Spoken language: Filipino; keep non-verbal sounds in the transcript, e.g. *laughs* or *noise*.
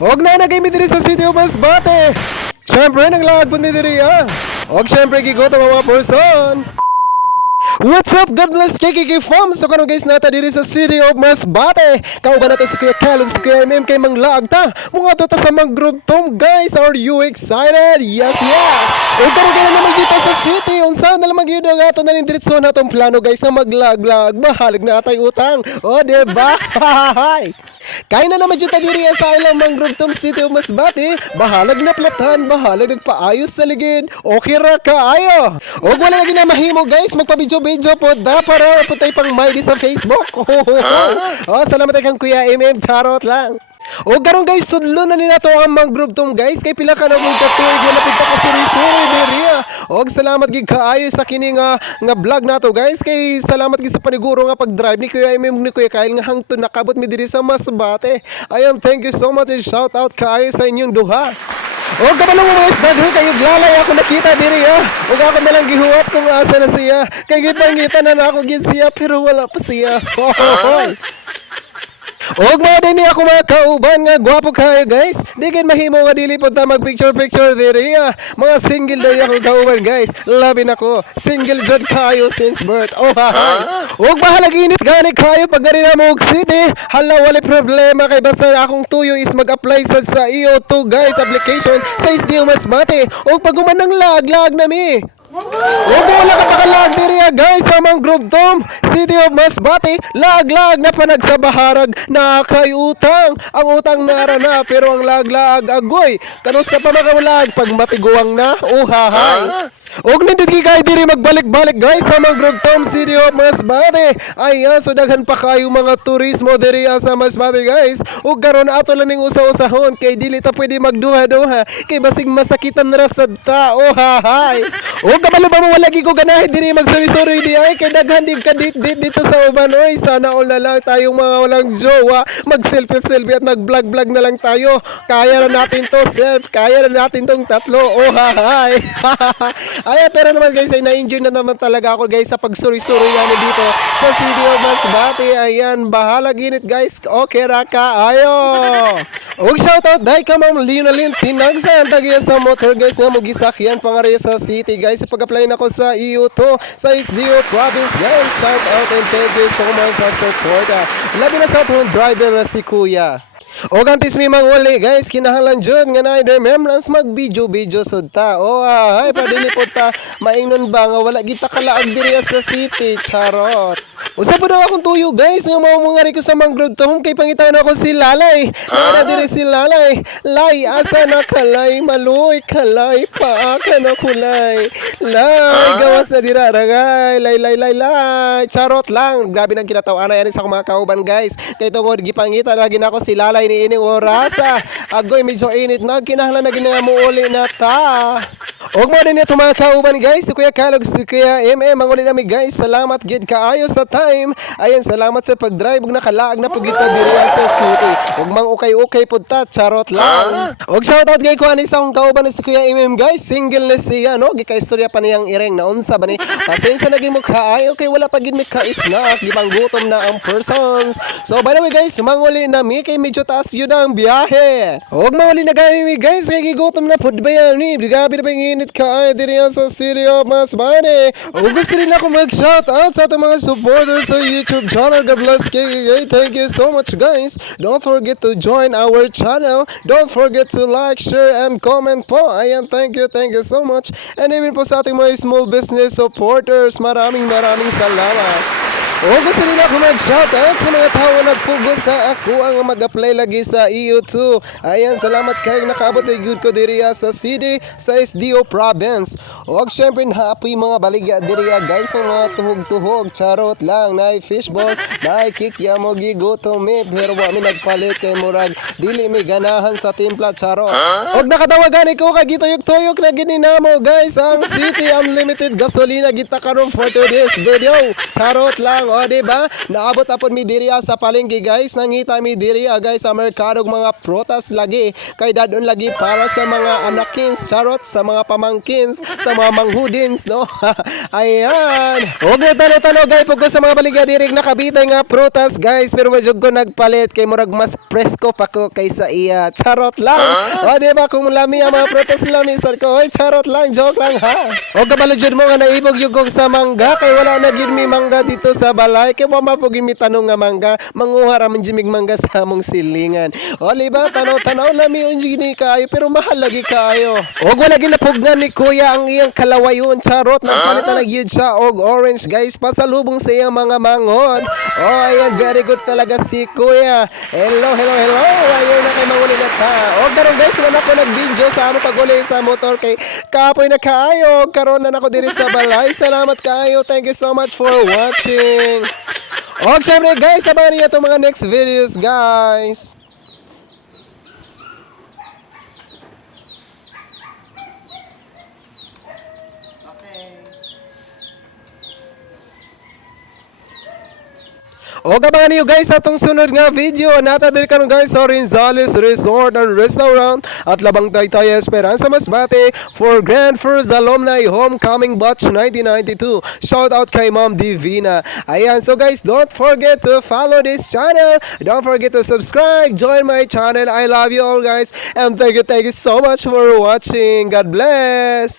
Og na nagay mi diri sa City of Masbate. Syempre naglaag pud mi diri ah. Og syempre gigutom ang mga person. What's up? God bless KKK fam! So karon guys nata diri sa City of Masbate. Kauban nato si Kuya Kalog, si Kuya MM kay manglaag ta. Mga to ta sa mga group tom guys. Are you excited? Yes, yes! O karon kaya naman dito sa city. Unsa na lamang gyud ang ato na ning diretso na tong plano guys na maglag-lag. Mahalig na atay utang. O di ba? *laughs* Kaya na naman dyan diri sa ilang mangrove tom city of Masbate. Bahalag na platan, bahalag nagpaayos sa ligid. Okay ra kaayo. O wala lagi na mahimo guys, magpa-video-video po da para po tayo pang may di sa Facebook. *laughs* oh, salamat kay kang Kuya MM, charot lang. O karon guys, sudlo na ni nato ang mangrove tom guys kay pila ka na mo katuig na napita ka suri-suri diri. Og salamat gid kaayo sa kini nga nga vlog nato guys kay salamat gid sa paniguro nga pag-drive ni Kuya MM ni Kuya Kyle nga hangtod nakabot mi diri sa Masbate. Ayan, thank you so much and shout out kaayo sa inyong duha. O kabalo mo mga daghan kayo glalay ako nakita diri ha. O ako na lang gihuwat kung asa na siya. Kay gipangita na na ako gid siya pero wala pa siya. *laughs* Hoy. Og mga din ako mga kauban nga gwapo kayo guys. Di gid mahimo nga dili po ta mag picture picture diri. Mga single din ako kauban guys. Labin ako. Single jud kayo since birth. Oh ha. Og bahalag init gani kayo pag gani na mo city. Hala wala problema kay basta akong tuyo is mag-apply sad sa EO2 guys application sa SDO Masbate. Og pag umanang lag lag na mi. Huwag wala ka pakalag diri ah, guys sa mga group tom City of Masbate Lag-lag na panag sa baharag Nakakay utang. Ang utang nara na Pero ang lag-lag agoy. Kano sa pamakawalag Pag matiguang na Uhahay Og nindot kay diri magbalik-balik guys sa mga group tom City of Masbate. Ayan, so daghan pa kayo mga turismo diri ah, sa Masbate guys. Ug karon ato lang ning usa-usahon kay dili ta pwede magduha-duha kay basig masakitan ra sa tao hahay. Ug kabalo ba mo wala ko ganahe diri magsuri-suri di ay kay daghan dig kadit dit dito sa uban oy. Sana all na lang tayong mga walang jowa mag-selfie-selfie at mag-vlog-vlog na lang tayo. Kaya na natin to self, kaya na natin tong tatlo. Oh hahay. *laughs* Ay, pero naman guys, ay na-enjoy na naman talaga ako guys sa pagsuri-suri namin dito sa City of Masbate. Ayan, bahala ginit guys. Okay ra ka, ayo. Og shoutout dahil ka ma'am Linalyn Tinagsan tagiya sa motor guys nga mo gisakyan pangari sa city guys pag-apply na ko sa EU2 sa SDO province guys shout out and thank you so much sa support ah. labi na sa atong driver si Kuya o gantis mi manguli guys kinahanglan jud nga na remembrance mag video video sud ta o ah, ay padili po ta maingnon ba nga wala kita kalaag diri sa city? Charot. Usa po daw akong tuyo guys nga mao mga ko sa mangrove to kay pangitawan ako si Lalay. Nara diri si Lalay. Lay asa na kalay? Maluy kalay paaka na kulay. Lay gawas na dira ragay. Lay lay lay lay. Charot lang. Grabe nang kinatawa yan sa mga kauban guys. Kay tungod gipangita lagi na ako si Lalay ni ining orasa agoy medyo init na. Kinahanglan na gina mo uli na ta Og mo din ito mga kauban guys, si Kuya Kalog, si Kuya MM, manguli nami guys, salamat gid kaayo sa time. Ayan, salamat sa pag-drive, ug nakalaag na pagita diri sa city. Ug mang ukay-ukay pud ta, charot lang. Og shoutout kay kuan sa akong kauban si Kuya MM guys, single na siya no, gikaistorya pa niyang ireng na unsa ba ni. Pasensya na gyud mo kaayo kay wala pa gid mi ka-snack, gibang gutom na ang persons. So by the way guys, manguli nami kay medyo taas yun ang biyahe. Og manguli na gani mi guys, kay gigutom na pud ba yan ni. Grabe na ba yung init ka ay diri sa studio Masbate. O gusto rin ako mag-shout out sa ating mga supporters sa YouTube channel. God bless KKK. Thank you so much guys. Don't forget to join our channel. Don't forget to like, share, and comment po. Ayan, thank you, thank you so much. And even po sa ating mga small business supporters, maraming maraming salamat. O gusto rin ako mag-shoutout sa mga tao na nagpugo sa ako ang mag-apply lagi sa EU2. Ayan, salamat kayo nakaabot ay good ko diriya sa city sa SDO province. O syempre nahapoy mga baligya diriya guys ang mga tuhog-tuhog. Charot lang, na fishball, na kikya mo gigutom me. Pero wa mi nagpalit kay murag. Dili mi ganahan sa timpla charot. Og nakatawagan ko kay gituyok-tuyok na gininamo guys ang City Unlimited Gasolina kita karon for today's video. Charot lang. O, di ba? Naabot apod mi diri ah, sa palengke, guys. Nangita mi diri ah, guys, sa merkado mga prutas lagi. Kay dadon lagi para sa mga anakins, charot, sa mga pamangkins, sa mga manghudins, no? *laughs* Ayan. Huwag na talo-talo, guys, pag sa mga baligya diri nakabitay nga prutas, guys. Pero medyo ko nagpalit kay murag mas presko pa ko kaysa iya. Charot lang. O, di ba? Kung lami ang mga prutas lamisan ko, oy, charot lang, joke lang, ha? O, kabalo mo nga naibog yung sa mangga, kay wala na yun mi mangga dito sa balay, kay wama po mi tanong nga mangga, manguha raman dyan mig mangga sa among silingan. O, di ba? Tanaw-tanaw lami yung gini kayo, pero mahal lagi kayo. O, wala ginapugnan ni kuya ang iyang kalawayon, charot, nagpalitan na yun siya, og orange, guys, pasalubong sa iyang mga mangon. O, ayan, very good talaga si kuya. Hello, hello, hello, ayun na kay manguli na ta. O, karon guys, wala ko nag-video sa amo paguli sa motor kay kapoy na kayo. Karon na nako diri sa balay. Salamat kayo. Thank you so much for watching. O, syempre guys, abangan niyo itong mga next videos, guys. O kabangan niyo guys atong sunod nga video nata diri karon guys sa Rinzales Resort and Restaurant at Labang Taytay Esperanza Masbate for Grand First Alumni Homecoming Batch 1992. Shout out kay Ma'am Divina. Ayan, so guys, don't forget to follow this channel. Don't forget to subscribe. Join my channel. I love you all guys. And thank you, thank you so much for watching. God bless.